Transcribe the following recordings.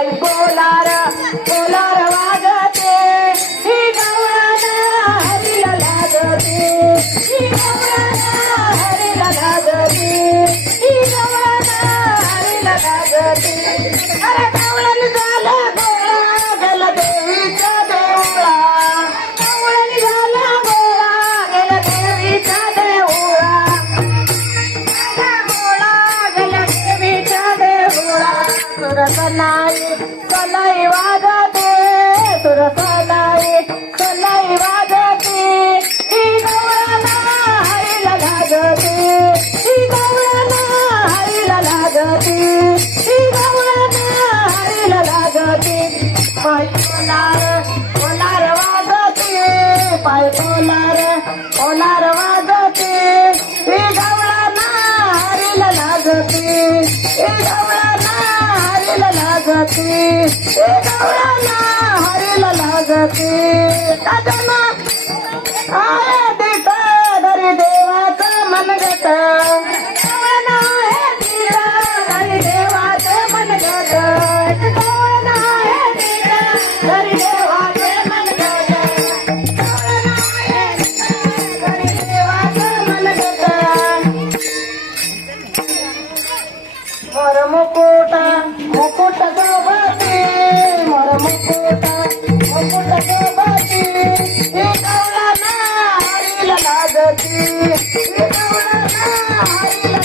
पायी polar polar वाजते. ही गवळण हरीला लागते. ही गवळण हरीला लागते. ही गवळण हरीला लागते. अरे सुरसनाई सलाई वाजते सुरसनाई सलाई वाजते. ही गवळणा हरीला लागते ही गवळणा हरीला लागते ही गवळणा हरीला लागते. पाय कोलार कोलार वाजते पाय कोलार कोलार वाजते. ही गवळणा लागते ही गवळणा हरीला लागते ही गवळणा हरीला लागते दादाना मुकुट मुकुट सोबती मोर मुकुट मुकुट सोबती हरीला हरीला हरीला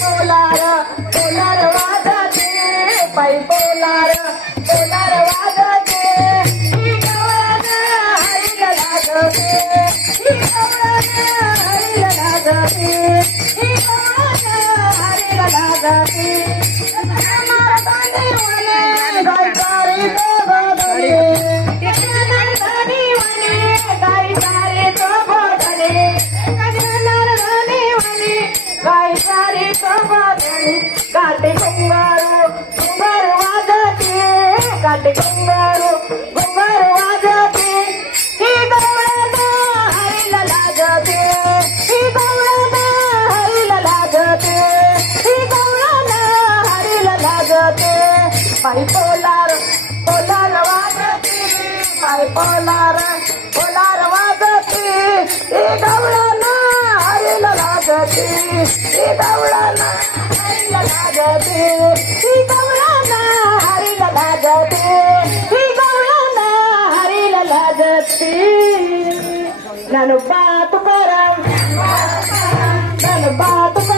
पोलार पोलार वाजते पाय पोलार पोलार वाजते. जाते. लागते ही गवळणा हरीला लागते पोलार वाजती बाई पोलार पोलार वाजती ती गवळाना हरील लागती ती गवळाना हरील लागती ती गवळाना हरील लागती ती गवळाना हरील लागती ज्ञानोबा तुकाराम ज्ञानोबा तुकाराम